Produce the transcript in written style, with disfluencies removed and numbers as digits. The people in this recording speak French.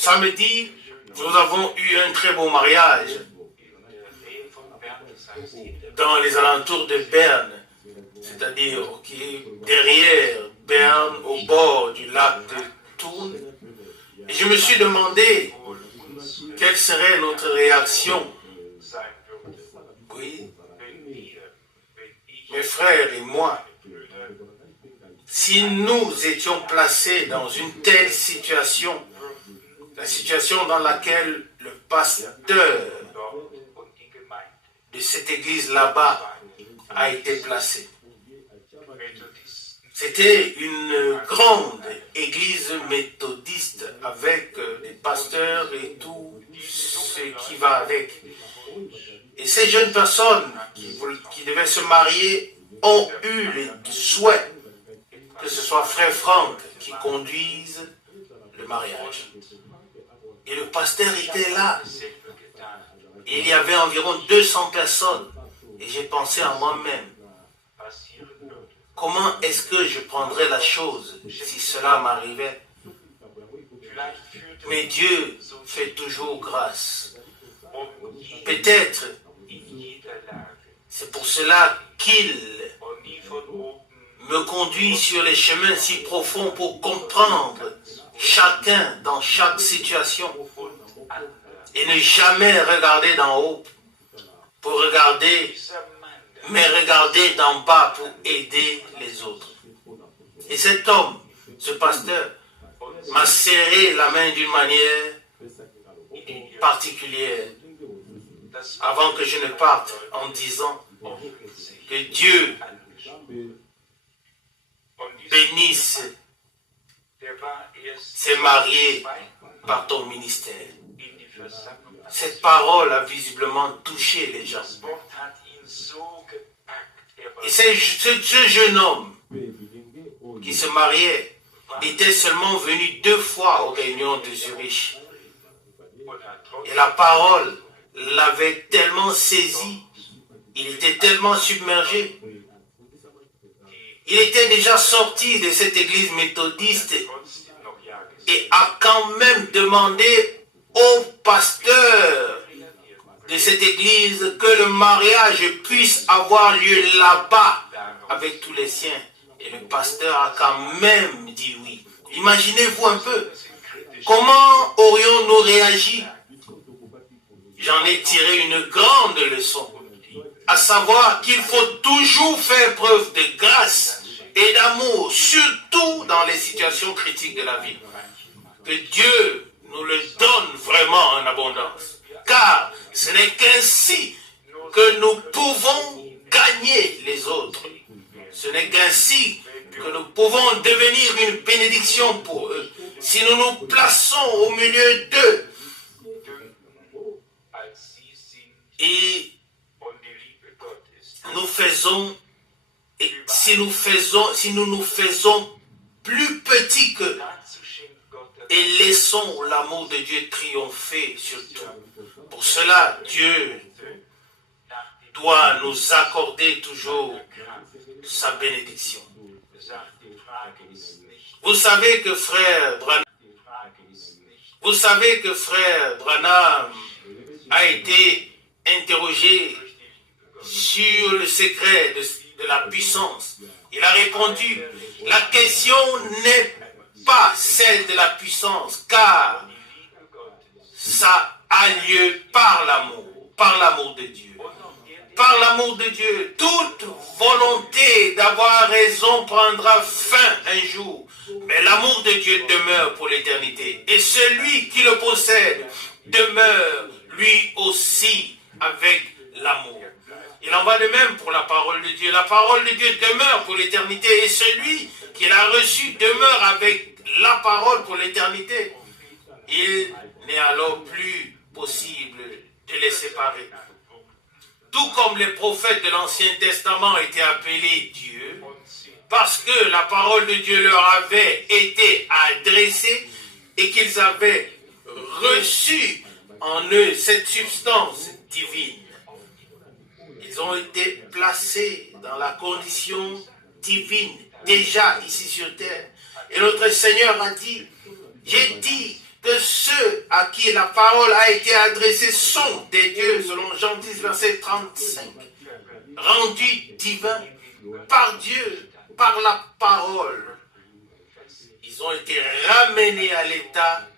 Samedi, nous avons eu un très beau mariage dans les alentours de Berne, c'est-à-dire derrière Berne, au bord du lac de Thun. Et je me suis demandé quelle serait notre réaction. Oui, mes frères et moi, si nous étions placés dans une telle situation, la situation dans laquelle le pasteur de cette église là-bas a été placé. C'était une grande église méthodiste avec des pasteurs et tout ce qui va avec. Et ces jeunes personnes qui devaient se marier ont eu le souhait que ce soit frère Franck qui conduise le mariage. Et le pasteur était là. Il y avait environ 200 personnes. Et j'ai pensé à moi-même, comment est-ce que je prendrais la chose si cela m'arrivait? Mais Dieu fait toujours grâce. Peut-être, c'est pour cela qu'il me conduit sur les chemins si profonds pour comprendre chacun dans chaque situation et ne jamais regarder d'en haut pour regarder, mais regarder d'en bas pour aider les autres. Et cet homme, ce pasteur, m'a serré la main d'une manière particulière avant que je ne parte en disant que Dieu bénisse ces mariés par ton ministère. Cette parole a visiblement touché les gens. Et ce jeune homme qui se mariait était seulement venu 2 fois aux réunions de Zurich. Et la parole l'avait tellement saisi, il était tellement submergé. Il était déjà sorti de cette église méthodiste et a quand même demandé au pasteur de cette église que le mariage puisse avoir lieu là-bas avec tous les siens. Et le pasteur a quand même dit oui. Imaginez-vous un peu, comment aurions-nous réagi? J'en ai tiré une grande leçon, à savoir qu'il faut toujours faire preuve de grâce et d'amour, surtout dans les situations critiques de la vie. Que Dieu nous le donne vraiment en abondance. Car ce n'est qu'ainsi que nous pouvons gagner les autres. Ce n'est qu'ainsi que nous pouvons devenir une bénédiction pour eux. Si nous nous plaçons au milieu d'eux et nous faisons, et si nous nous faisons plus petits qu'eux et laissons l'amour de Dieu triompher sur tout. Pour cela, Dieu doit nous accorder toujours sa bénédiction. Vous savez que frère Branham a été interrogé sur le secret de la puissance. Il a répondu, la question n'est pas celle de la puissance, car ça a lieu par l'amour de Dieu. Par l'amour de Dieu, toute volonté d'avoir raison prendra fin un jour, mais l'amour de Dieu demeure pour l'éternité. Et celui qui le possède demeure lui aussi avec l'amour. Il en va de même pour la parole de Dieu. La parole de Dieu demeure pour l'éternité et celui qui l'a reçu demeure avec la parole pour l'éternité. Il n'est alors plus possible de les séparer. Tout comme les prophètes de l'Ancien Testament étaient appelés Dieu, parce que la parole de Dieu leur avait été adressée et qu'ils avaient reçu en eux cette substance divine. Ils ont été placés dans la condition divine, déjà ici sur terre. Et notre Seigneur a dit, j'ai dit que ceux à qui la parole a été adressée sont des dieux, selon Jean 10, verset 35, rendus divins par Dieu, par la parole. Ils ont été ramenés à l'état